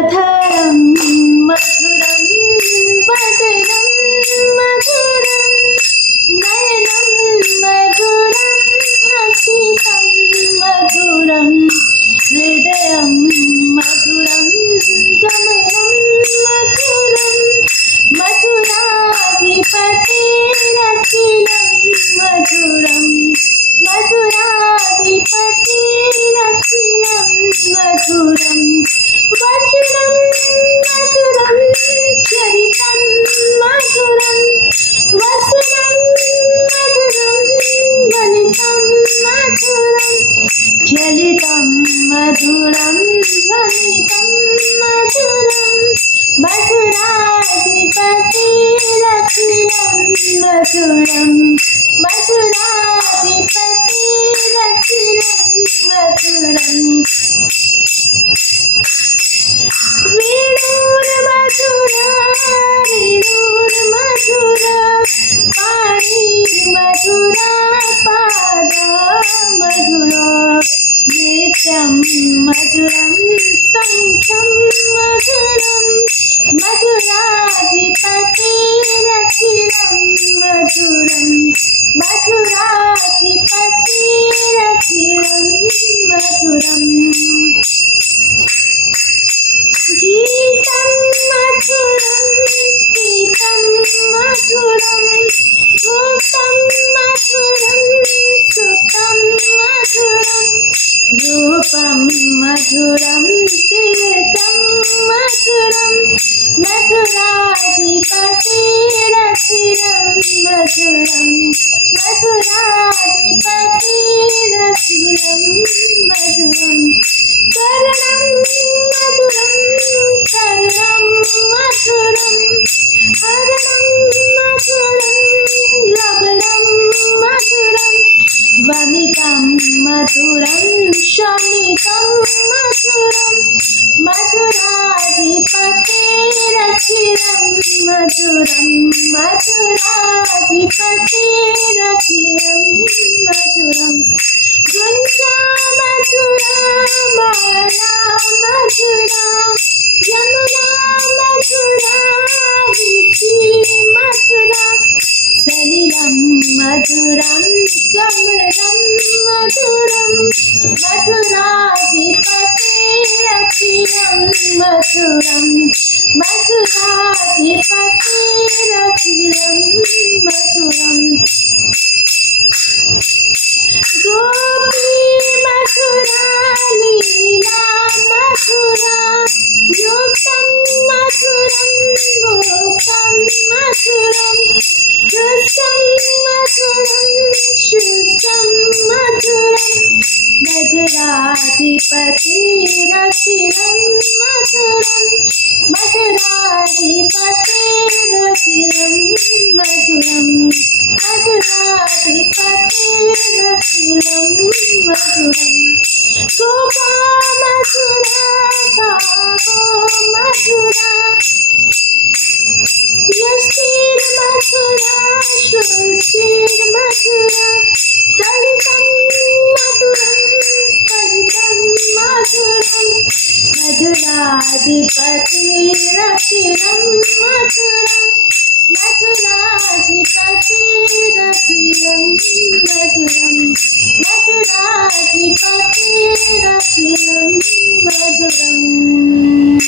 अधरं मधुरं वदनं मधुरं नयनं मधुरं हसितं मधुरं हृदयं मधुरं गमनं मधुरं मधुराधिपतिरखिलं मधुरं मधुराधिपतिरखिलं मधुरं वचनं मधुरं चरितं मधुरं वसनं मधुरं वलितं मधुरं चलितं मधुरं ध्वनितं मधुरं मधुराधिपतिरखिलं मधुरं मधुराधिपतिरखिलं मधुरं वेणुर्मधुरा रेणुर्मधुरा पाणिर्मधुरा पादमधुरा नृत्यं मधुरं शङ्खं मधुरं मधुराधिपतिरखिलं मधुरं मधुराधिपतिरखिलं मधुरम् गीतं मधुरं गीतं मधुरं भूतं मधुरं सुतं मधुरं रूपं मधुरं तीर्थं मधुरं मधुराधिपतिरखिलं मधुरं मधुराधिपतिरखिलं मधुरं करणं मधुरं करणं मधुरं हरणं मधुरं लवणं मधुरं वमितं मधुरं शमितं मधुरं मधुराधिपतिरखिलं मधुरं मधुराधिपतिरखिलं मधुरं गुञ्जा मधुरा माला मधुरा यमुना मधुरा वीथि मधुरा सलिलं मधुरं कमलं मधुरं मधुराधिपतिरखिलं मधुरं मधुराधिपतिरखिलं मधुरम् गोपी मधुरा लीला मधुरा युक्तं मधुरं गोपं मधुरं कृष्णं मधुरं श्रुतं मधुरं मधुराधिपतिरखिलं मधुरं मधुराधिपतिरखिलं मधुरं मधुराधिपतिरखिलं मधुरं गोपा मधुरा गावो मधुरा यष्टिर्मधुरा सृष्टिर्मधुरा दलितं मधुरं फलितं मधुरं मधुराधिपतिरखिलं मधुरं मधुराधिपतिरखिलं मधुरं मधुराधिपतिरखिलं मधुरम्।